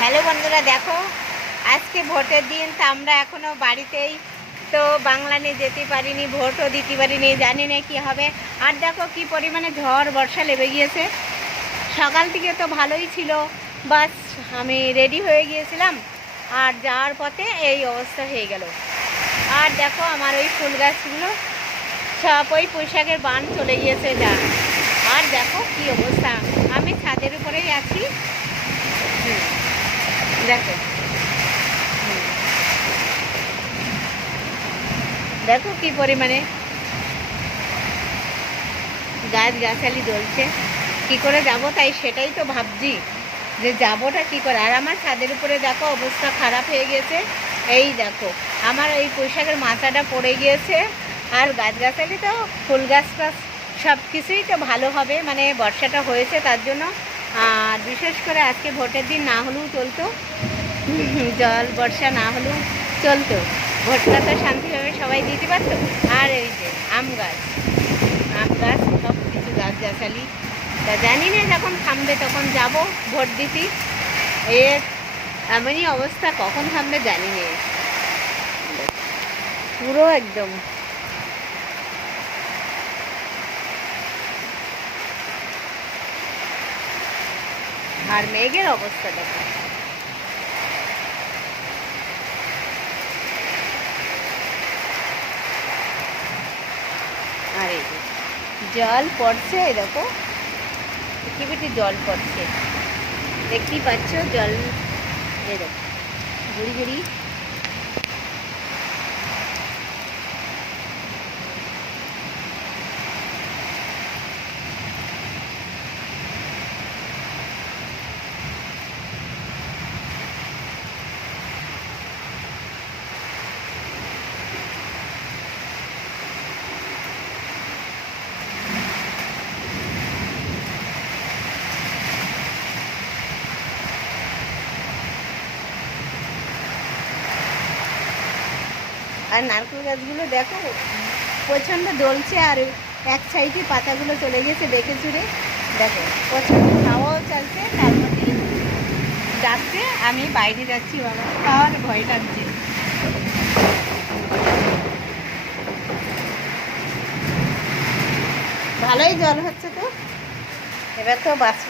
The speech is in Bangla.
হ্যালো বন্ধুরা, দেখো আজকে ভোটের দিন। তা আমরা এখনও বাড়িতেই তো বাংলানে যেতে পারিনি, ভোটও দিতে পারিনি, জানি না কী হবে। আর দেখো কি পরিমাণে ঝড় বর্ষা লেগে গিয়েছে। সকাল থেকে তো ভালোই ছিল, বাস আমি রেডি হয়ে গিয়েছিলাম, আর যাওয়ার পথে এই অবস্থা হয়ে গেল। আর দেখো আমার ওই ফুল গাছগুলো সব ওই পুঁইশাকের বান চলে গিয়েছে যা। আর দেখো কি অবস্থা, আমি ছাদের উপরেই আছি। দেখো দেখো কি পরিমাণে গাছ গাছালি জ্বলছে। কি করে যাব, তাই সেটাই তো ভাবছি যে যাবোটা কি করে। আর আমার ছাদের উপরে দেখো অবস্থা খারাপ হয়ে গেছে। এই দেখো আমার এই পুঁইশাকের মাথাটা পড়ে গিয়েছে। আর গাছগাছালি তো ফুল গাছ টাছ সব কিছুই তো ভালো হবে, মানে বর্ষাটা হয়েছে তার জন্য। আর বিশেষ করে আজকে ভোটের দিন না হলেও চলতো, জল বর্ষা না হলেও চলতো, ভোটটা তো শান্তিভাবে সবাই দিতে পারতো। আর এই যে আম গাছ সব কিছু গাছগাছালি, তা জানি না যখন থামবে তখন যাব ভোট দিতে। এর এমনই অবস্থা, কখন থামবে জানি না, পুরো একদম। আর মেঘের অবস্থা দেখো। আর এই যে জল পড়ছে, এই দেখো পৃথিবীতে জল পড়ছে, দেখতেই পাচ্ছ জল। এই দেখো ঘুরি ঘুরি। আর নারকেল গাছগুলো দেখো প্রচণ্ড দলছে, আর এক সাইডে পাতাগুলো চলে গেছে বেঁকে চুড়ে। দেখো প্রচণ্ড হাওয়াও চলছে, তার মধ্যেই যাচ্ছে। আমি বাইরে যাচ্ছি বাবা, তাহলে ভয় লাগছে। ভালোই জল হচ্ছে তো, এবার তো বাস